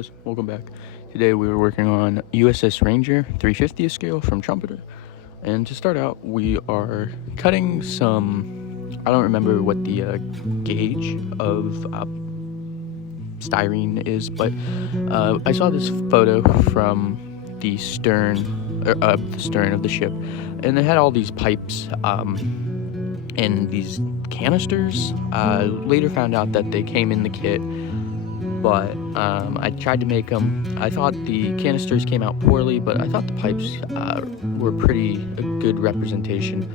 guys, welcome back. Today we were working on USS Ranger 350th scale from Trumpeter. And to start out, we are cutting some, I don't remember what the gauge of styrene is, but I saw this photo from the stern of the ship, and it had all these pipes and these canisters. Later found out that they came in the kit, but I tried to make them. I thought the canisters came out poorly, but I thought the pipes were a good representation.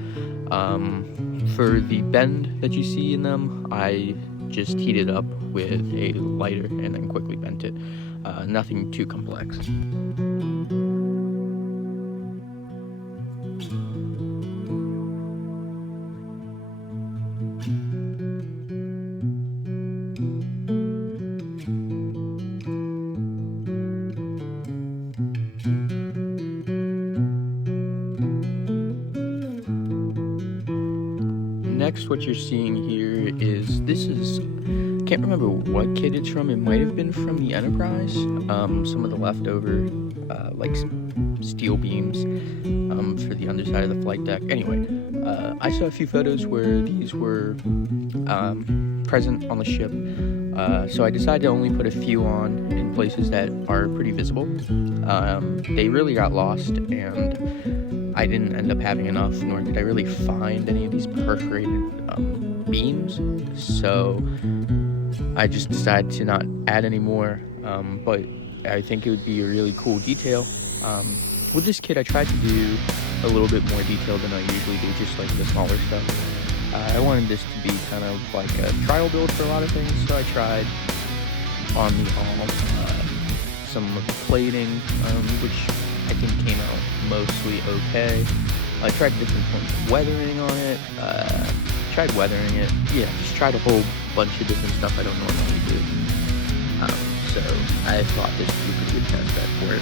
For the bend that you see in them, I just heated up with a lighter and then quickly bent it. Nothing too complex. Next, what you're seeing here is, can't remember what kit it's from. It might have been from the Enterprise. Some of the leftover, steel beams for the underside of the flight deck. Anyway, I saw a few photos where these were present on the ship. So I decided to only put a few on in places that are pretty visible. They really got lost, and I didn't end up having enough, nor did I really find any of these perforated beams. So I just decided to not add any more, but I think it would be a really cool detail. With this kit, I tried to do a little bit more detail than I usually do, just like the smaller stuff. I wanted this to be kind of like a trial build for a lot of things, so I tried on the hull some of the plating, which I think came out mostly okay. I tried different forms of weathering on it, tried weathering it, just tried a whole bunch of different stuff I don't normally do. So I thought this would be a pretty good test bed for it.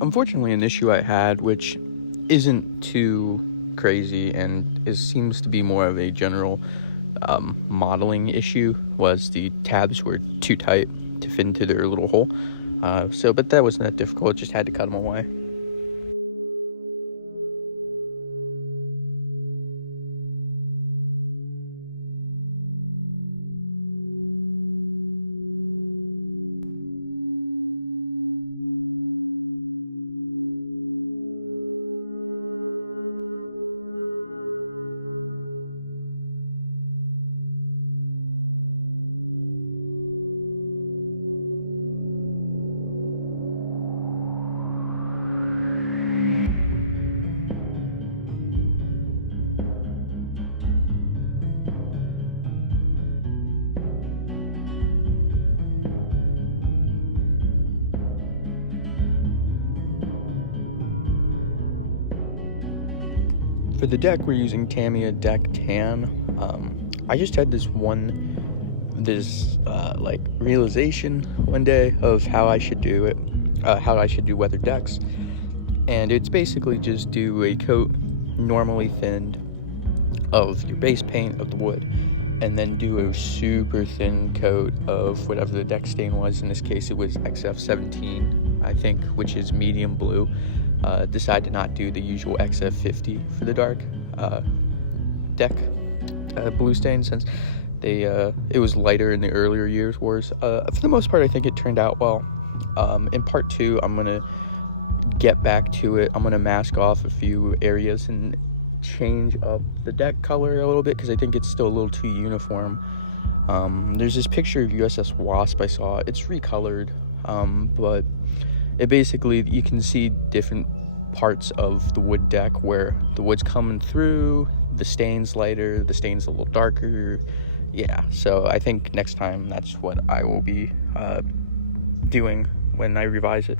Unfortunately, an issue I had, which isn't too crazy and seems to be more of a general modeling issue, was the tabs were too tight to fit into their little hole. But that wasn't that difficult, just had to cut them away. For the deck, we're using Tamiya Deck Tan. I just had this realization one day of how I should do it, how I should do weather decks. And it's basically just do a coat normally thinned of your base paint of the wood, and then do a super thin coat of whatever the deck stain was. In this case, it was XF17, I think, which is medium blue. Decide to not do the usual XF50 for the dark deck blue stain, since it was lighter in the earlier years wars. For the most part, I think it turned out well. In part 2, I'm gonna get back to it. I'm gonna mask off a few areas and change up the deck color a little bit, because I think it's still a little too uniform. There's this picture of USS Wasp I saw. It's recolored, but it basically, you can see different parts of the wood deck where the wood's coming through, the stain's lighter, the stain's a little darker. Yeah, so I think next time that's what I will be doing when I revise it.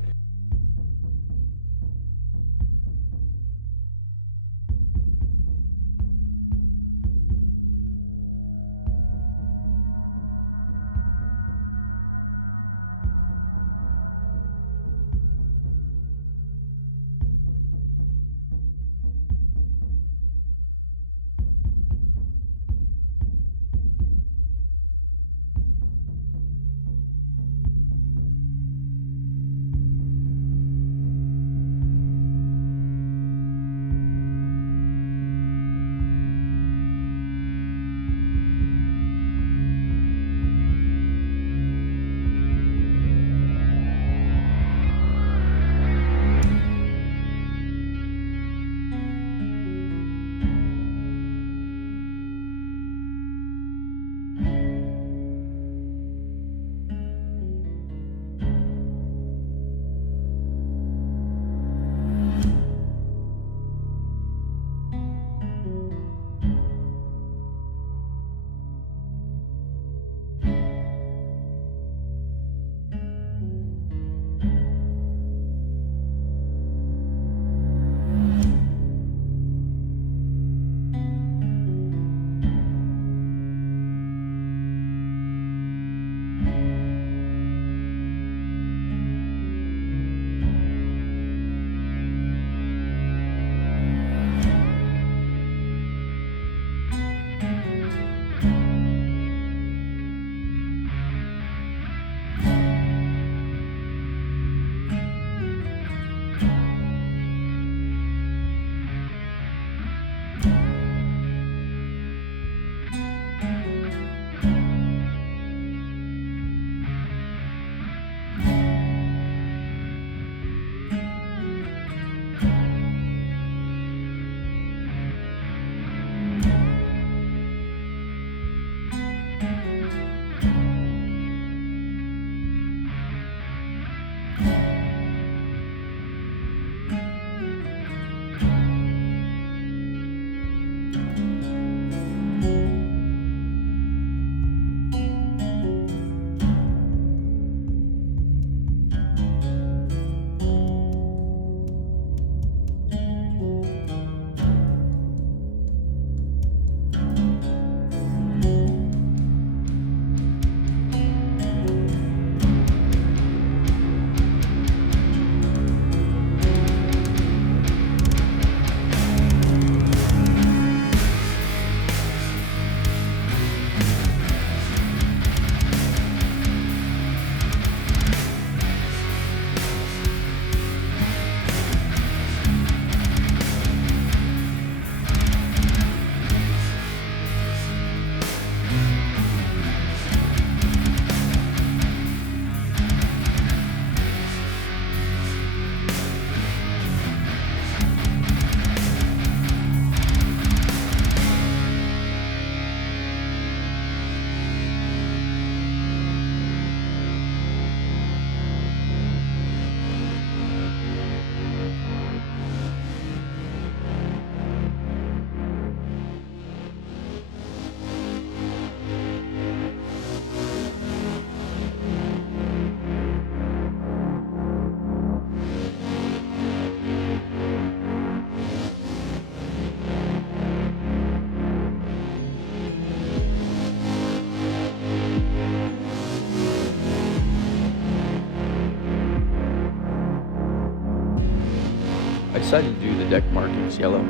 I decided to do the deck markings yellow.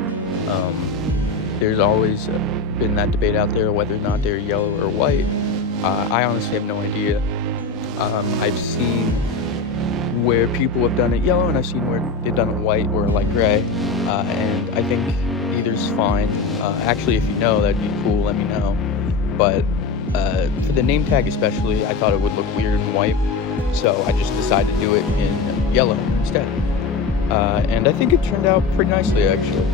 There's always been that debate out there whether or not they're yellow or white. I honestly have no idea. I've seen where people have done it yellow, and I've seen where they've done it white or like gray, and I think either's fine. Actually, if you know, that'd be cool, let me know. But for the name tag especially, I thought it would look weird in white, so I just decided to do it in yellow instead. And I think it turned out pretty nicely, actually.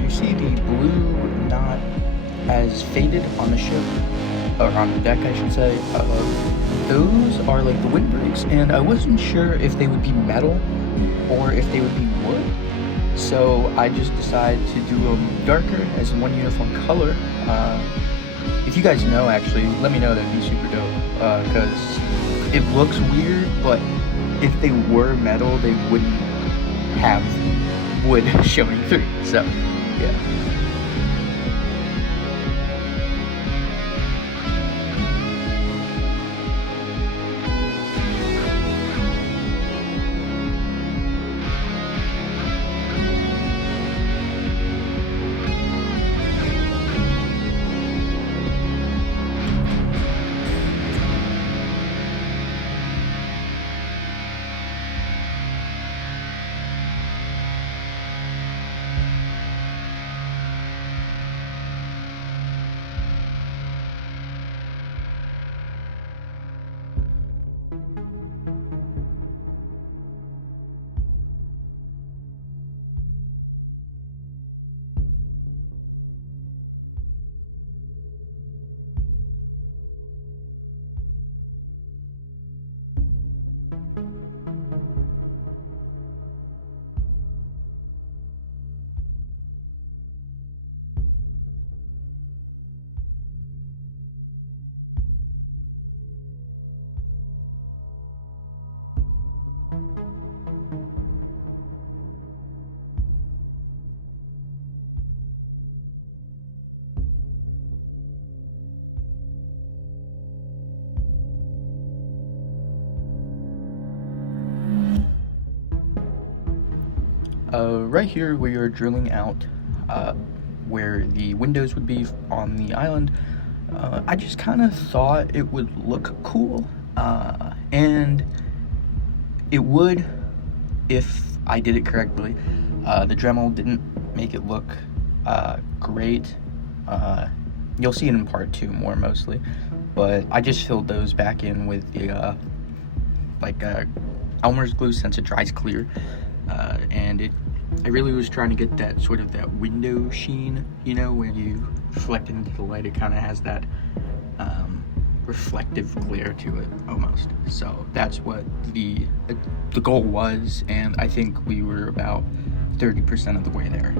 You see the blue not as faded on the ship, or on the deck I should say. Those are like the windbreaks, and I wasn't sure if they would be metal or if they would be wood, so I just decided to do them darker as one uniform color. If you guys know, actually, let me know, that'd be super dope, because it looks weird, but if they were metal, they wouldn't have wood showing through, so yeah. Right here we are drilling out where the windows would be on the island. I just kind of thought it would look cool, and it would if I did it correctly. The Dremel didn't make it look great. You'll see it in part 2 more mostly, but I just filled those back in with the Elmer's glue since it dries clear, and I really was trying to get that sort of that window sheen, you know, when you reflect into the light, it kind of has that reflective glare to it almost. So that's what the goal was, and I think we were about 30% of the way there.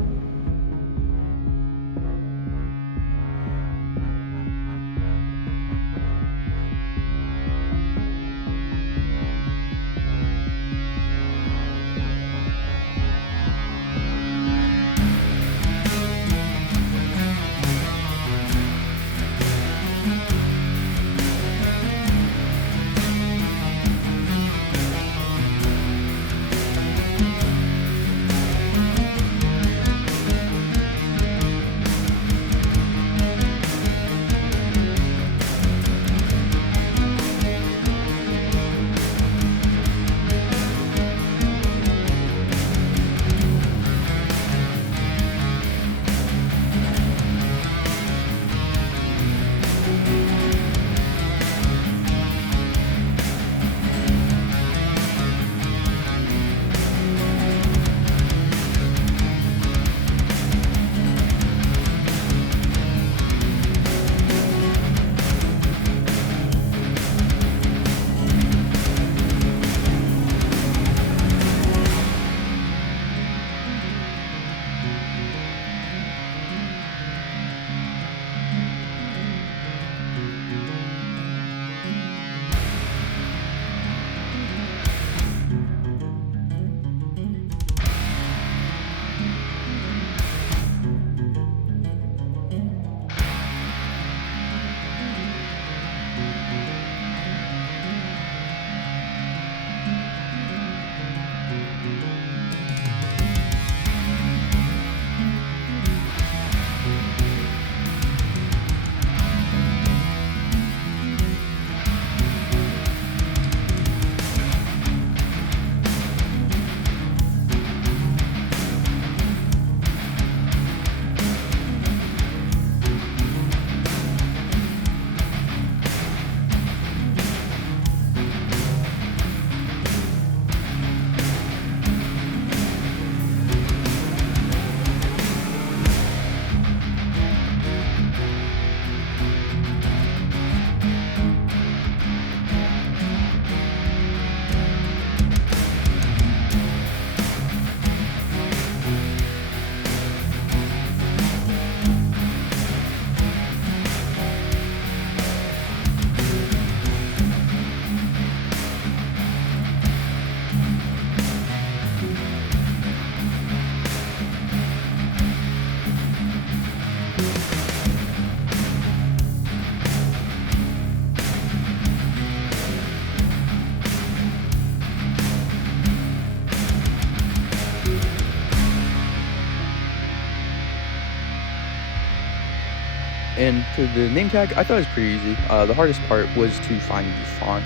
And to the name tag, I thought it was pretty easy. The hardest part was to find the font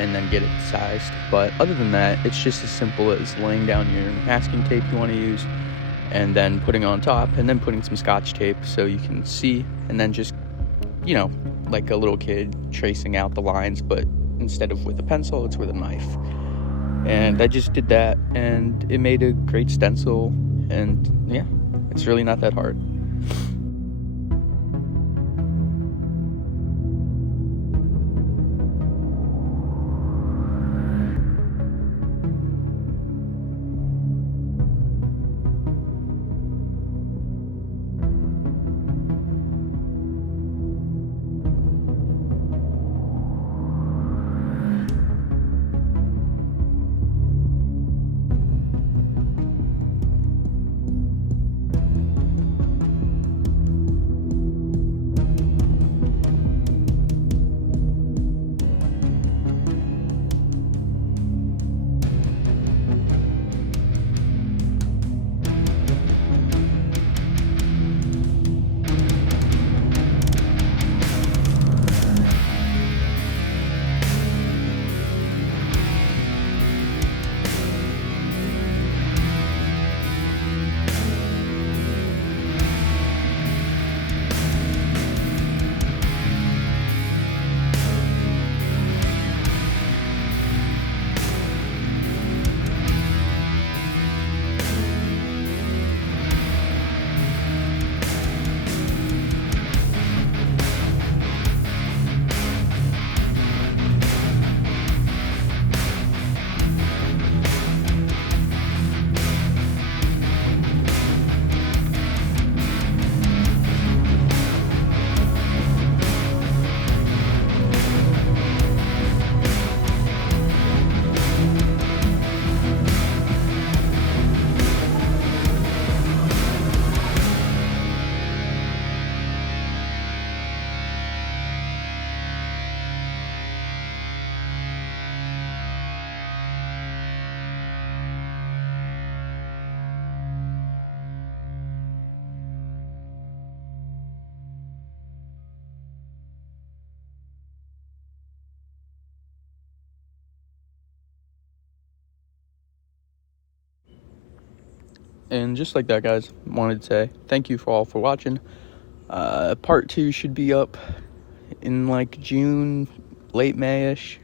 and then get it sized. But other than that, it's just as simple as laying down your masking tape you want to use, and then putting it on top, and then putting some scotch tape so you can see, and then just, like a little kid tracing out the lines, but instead of with a pencil, it's with a knife. And I just did that, and it made a great stencil, and yeah, it's really not that hard. And just like that, guys, wanted to say thank you all for watching. Part 2 should be up in like June, late May-ish.